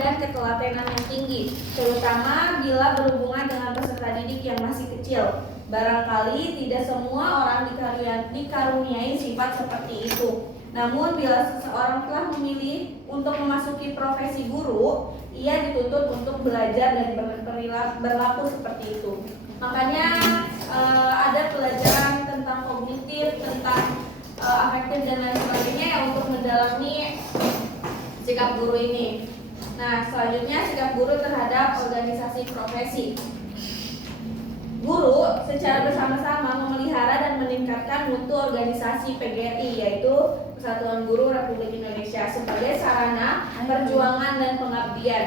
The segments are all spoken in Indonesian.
dan ketelatenan yang tinggi, terutama bila berhubungan dengan peserta didik yang masih kecil. Barangkali tidak semua orang dikaruniai sifat seperti itu. Namun bila seseorang telah memilih untuk memasuki profesi guru, ia dituntut untuk belajar dan berlaku seperti itu. Makanya ada pelajaran tentang kognitif, tentang afektif dan lain sebagainya ya, untuk mendalami sikap guru ini. Nah, selanjutnya sikap guru terhadap organisasi profesi. Guru secara bersama-sama memelihara dan meningkatkan mutu organisasi PGRI, yaitu Persatuan Guru Republik Indonesia, sebagai sarana perjuangan dan pengabdian.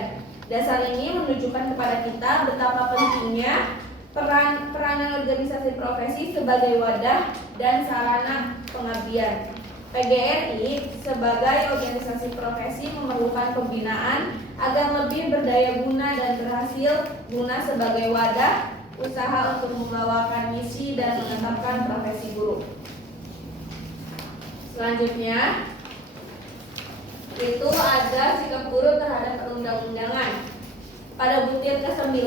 Dasar ini menunjukkan kepada kita betapa pentingnya peranan organisasi profesi sebagai wadah dan sarana pengabdian. PGRI sebagai organisasi profesi memerlukan pembinaan agar lebih berdaya guna dan berhasil guna sebagai wadah usaha untuk membawakan misi dan menetapkan profesi guru. Selanjutnya itu ada sikap guru terhadap perundang-undangan. Pada butir ke-9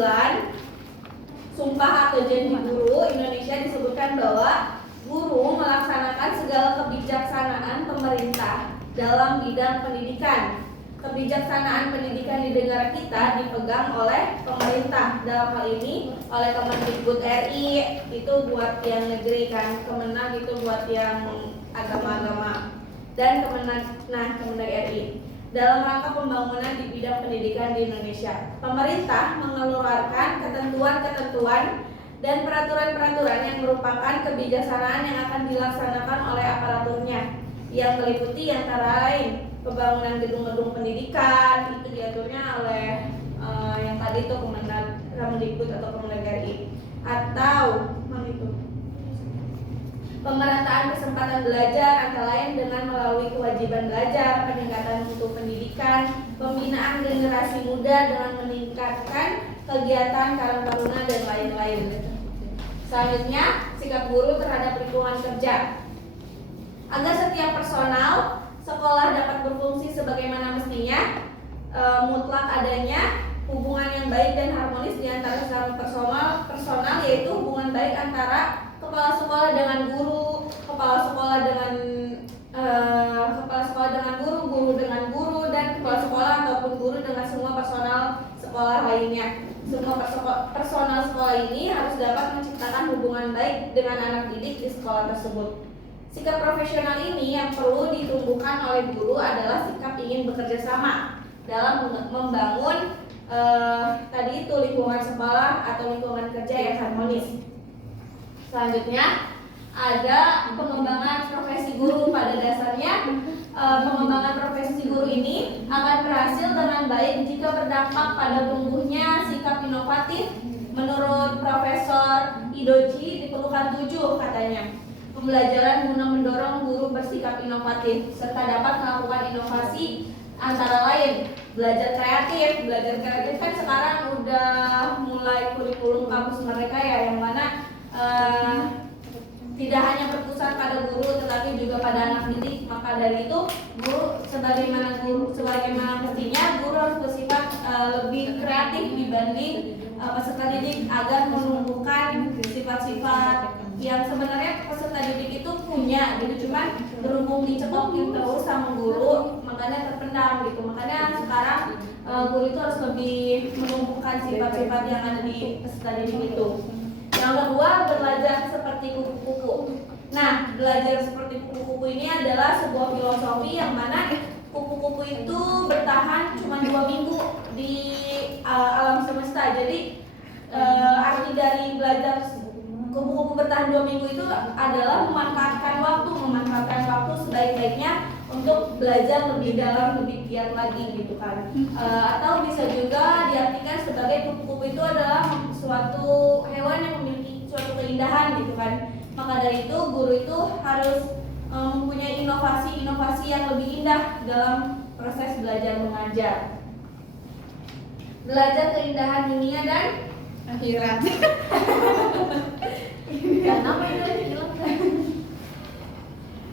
Sumpah atau Janji Guru Indonesia disebutkan bahwa guru melaksanakan segala kebijaksanaan pemerintah dalam bidang pendidikan. Kebijaksanaan pendidikan di negara kita dipegang oleh pemerintah, dalam hal ini oleh Kemendikbud RI, itu buat yang negeri kan, Kemenag itu buat yang agama-agama, dan Kemenag RI. Dalam rangka pembangunan di bidang pendidikan di Indonesia, pemerintah mengeluarkan ketentuan-ketentuan dan peraturan-peraturan yang merupakan kebijaksanaan yang akan dilaksanakan oleh aparaturnya, yang meliputi antara lain pembangunan gedung-gedung pendidikan, itu diaturnya oleh yang tadi itu Kemendikbud atau Kemenag RI, atau pemerataan kesempatan belajar antara lain dengan melalui kewajiban belajar, peningkatan mutu pendidikan, pembinaan generasi muda dengan meningkatkan kegiatan karang taruna dan lain-lain. Selanjutnya, sikap guru terhadap lingkungan kerja. Agar setiap personal sekolah dapat berfungsi sebagaimana mestinya, mutlak adanya hubungan yang baik dan harmonis di antara secara personal, yaitu hubungan baik antara kepala sekolah dengan guru, kepala sekolah dengan guru, guru dengan guru, dan kepala sekolah ataupun guru dengan semua personal sekolah lainnya. Semua personal sekolah ini harus dapat menciptakan hubungan baik dengan anak didik di sekolah tersebut. Sikap profesional ini yang perlu ditumbuhkan oleh guru adalah sikap ingin bekerja sama dalam membangun tadi itu lingkungan sekolah atau lingkungan kerja yang harmonis. Selanjutnya ada pengembangan profesi guru. Pada dasarnya pengembangan profesi guru ini akan berhasil dengan baik jika berdampak pada tumbuhnya sikap inovatif. Menurut Profesor Idoji diperlukan 7 katanya. Pembelajaran guna mendorong guru bersikap inovatif serta dapat melakukan inovasi, antara lain belajar kreatif. Belajar kreatif kan sekarang udah mulai kurikulum kampus mereka ya, yang mana tidak hanya berpusat pada guru tetapi juga pada anak didik. Maka dari itu guru sebagaimana mestinya guru harus bersifat lebih kreatif dibanding peserta didik agar menumbuhkan sifat-sifat yang sebenarnya peserta didik itu punya gitu, cuman berhubung dicekokin terus sama guru makanya terpendam gitu. Makanya sekarang guru itu harus lebih menumbuhkan sifat-sifat yang ada di peserta didik itu. Yang kedua, belajar seperti kupu-kupu. Nah, belajar seperti kupu-kupu ini adalah sebuah filosofi yang mana kupu-kupu itu bertahan cuma 2 minggu di alam semesta. Jadi arti dari belajar kupu-kupu bertahan 2 minggu itu adalah memanfaatkan waktu sebaik-baiknya untuk belajar lebih dalam, lebih giat lagi gitu kan. Atau bisa juga diartikan sebagai kupu-kupu itu adalah suatu hewan yang memiliki suatu keindahan gitu kan. Maka dari itu guru itu harus mempunyai inovasi yang lebih indah dalam proses belajar mengajar. Belajar keindahan dunia dan akhirat. Kenapa itu?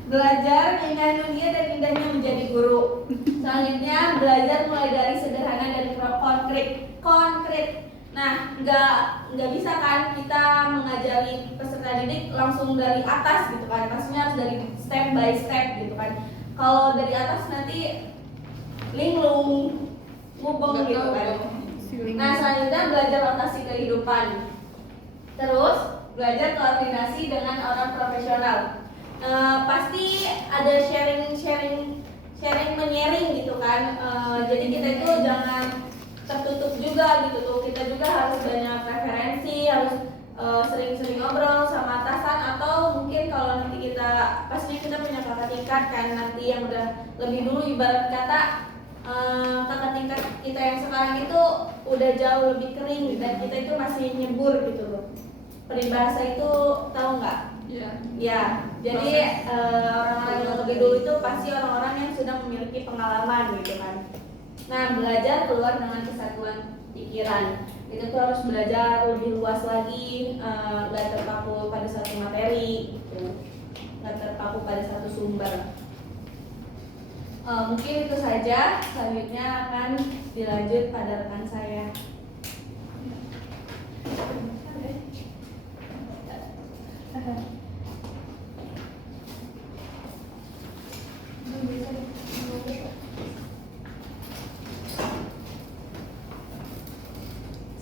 Belajar keindahan dunia dan indahnya menjadi guru. Selanjutnya belajar mulai dari sederhana dan konkret. Nah, nggak bisa kan kita mengajari peserta didik langsung dari atas gitu kan. Pastinya harus dari step by step gitu kan. Kalau dari atas nanti linglung, ngubeng gitu kan. Nah, selanjutnya belajar rotasi kehidupan. Terus belajar koordinasi dengan orang profesional. Pasti ada sharing menyaring gitu kan. Jadi kita itu jangan tertutup juga gitu tuh. Kita juga harus banyak referensi, harus sering-sering ngobrol sama atasan, atau mungkin kalau nanti pastinya kita punya kakak tingkat kan, nanti yang udah lebih dulu, ibarat kata kakak tingkat kita yang sekarang itu udah jauh lebih kering dan kita itu masih nyebur gitu loh. Peribahasa itu tahu nggak? Iya. Ya, jadi orang-orang yang lebih dulu itu pasti orang-orang yang sudah memiliki pengalaman gitu kan. Nah, belajar keluar dengan kesatuan pikiran. Itu tuh harus belajar lebih luas lagi, nggak terpaku pada satu materi, gitu. Nggak terpaku pada satu sumber. Mungkin itu saja. Selanjutnya akan dilanjut pada rekan saya.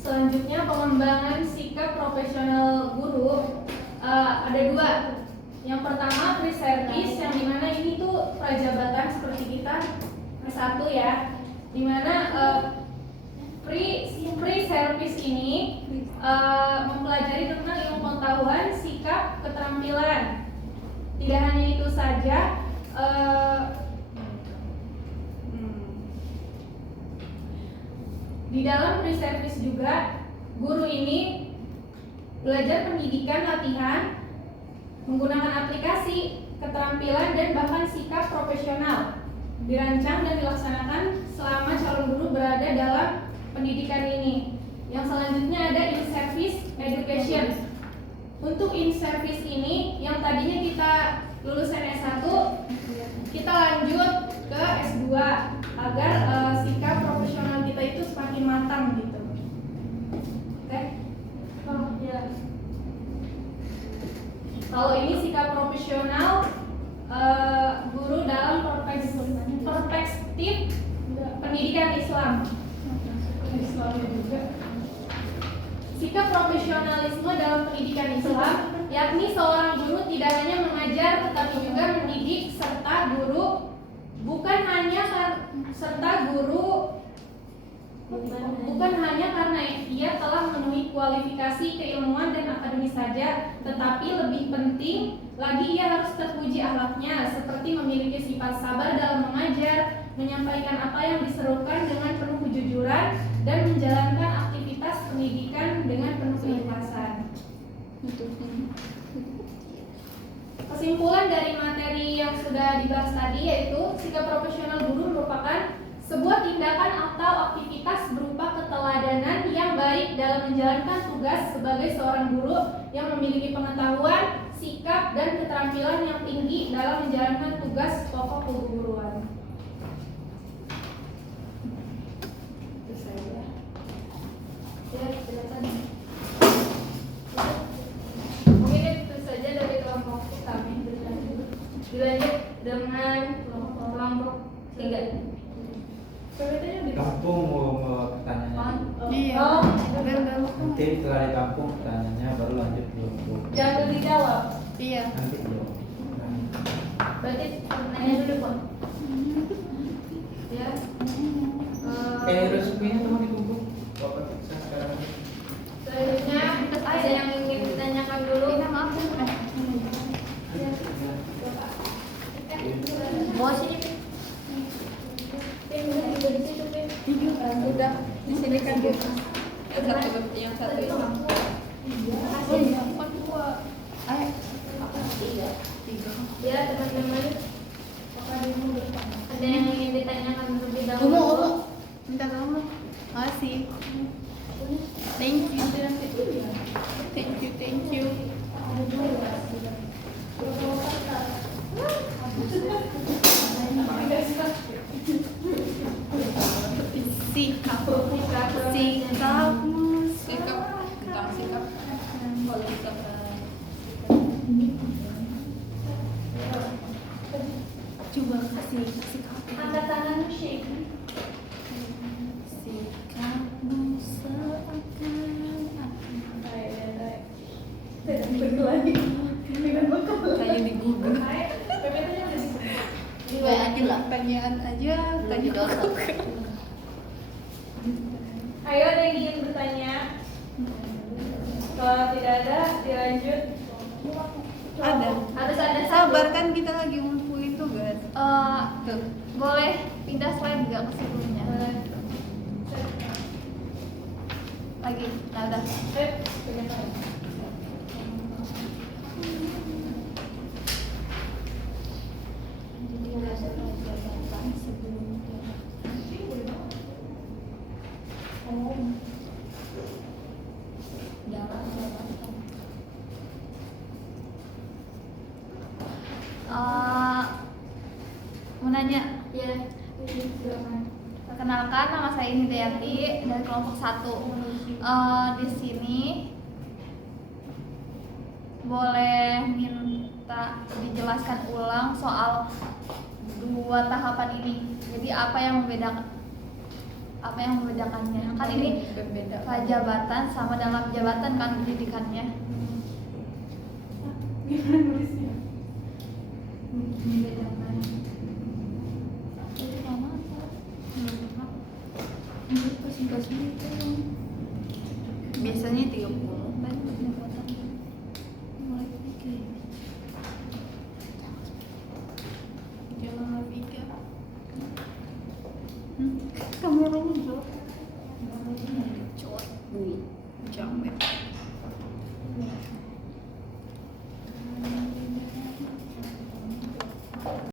Selanjutnya pengembangan sikap profesional guru, ada dua. Yang pertama pre-service, yang dimana ini tuh prajabatan seperti kita satu ya, dimana pre-service ini mempelajari tentang ilmu pengetahuan, sikap, keterampilan. Tidak hanya itu saja, di dalam pre-service juga guru ini belajar pendidikan latihan menggunakan aplikasi, keterampilan, dan bahkan sikap profesional dirancang dan dilaksanakan selama calon guru berada dalam pendidikan ini. Yang selanjutnya ada in-service education. Untuk in-service ini yang tadinya kita lulusan S1, kita lanjut ke S2 agar sikap profesional kita itu semakin matang gitu. Oke? Kalau ini sikap profesional guru dalam perspektif pendidikan Islam. Sikap profesionalisme dalam pendidikan Islam, yakni seorang guru tidak hanya mengajar tetapi juga mendidik, serta bukan hanya karena ia telah memenuhi kualifikasi keilmuan dan akademis saja, tetapi lebih penting lagi ia harus terpuji akhlaknya, seperti memiliki sifat sabar dalam mengajar, menyampaikan apa yang diserukan dengan penuh kejujuran, dan menjalankan aktivitas pendidikan dengan penuh keikhlasan. Kesimpulan dari materi yang sudah dibahas tadi yaitu sikap profesional guru merupakan sebuah tindakan atau aktivitas berupa keteladanan yang baik dalam menjalankan tugas sebagai seorang guru yang memiliki pengetahuan, sikap, dan keterampilan yang tinggi dalam menjalankan tugas pokok keguruan. Itu saja. Ya, silakan. Mungkin itu saja dari kelompok kami. Dilanjut dengan kelompok 3. Kampung mau pertanyaannya. Iya. Nanti setelah di kampung pertanyaannya baru lanjut dulu. Jangan dijawab. Iya. Nanti dulu. Berarti nanya dulu Pak. Ya. Resuminya teman dikumpul. Bapak bisa sekarang. Selanjutnya ada yang ingin ditanyakan dulu. Maaf. Bawa sini. Udah di sini kan gitu. Yang satu itu. Ya teman-teman, ada yang ingin ditanyakan terlebih dahulu? Minta kamu. Makasih. Thank you. See. sikap tentang sikap kalau sikap coba kasih sikap angkat tangan shake sikapmu seakan kayak di Google pertanyaan aja tanya Ayo ada yang ingin bertanya? Kalau tidak ada, dilanjut. ada harus ada sabar kan kita lagi ngumpulin tugas tuh boleh pindah slide nggak ke sebelumnya lagi nah udah mau nanya Ya. perkenalkan nama saya Hidayati dari kelompok 1. Di sini boleh minta dijelaskan ulang soal 2 tahapan ini. Jadi apa yang membedakannya? Kan ini berbeda prajabatan sama dalam jabatan kan pendidikannya. Gimana nulisnya? Membedakan. biasanya 30 jangan lebih ya kameranya jauh coy jangan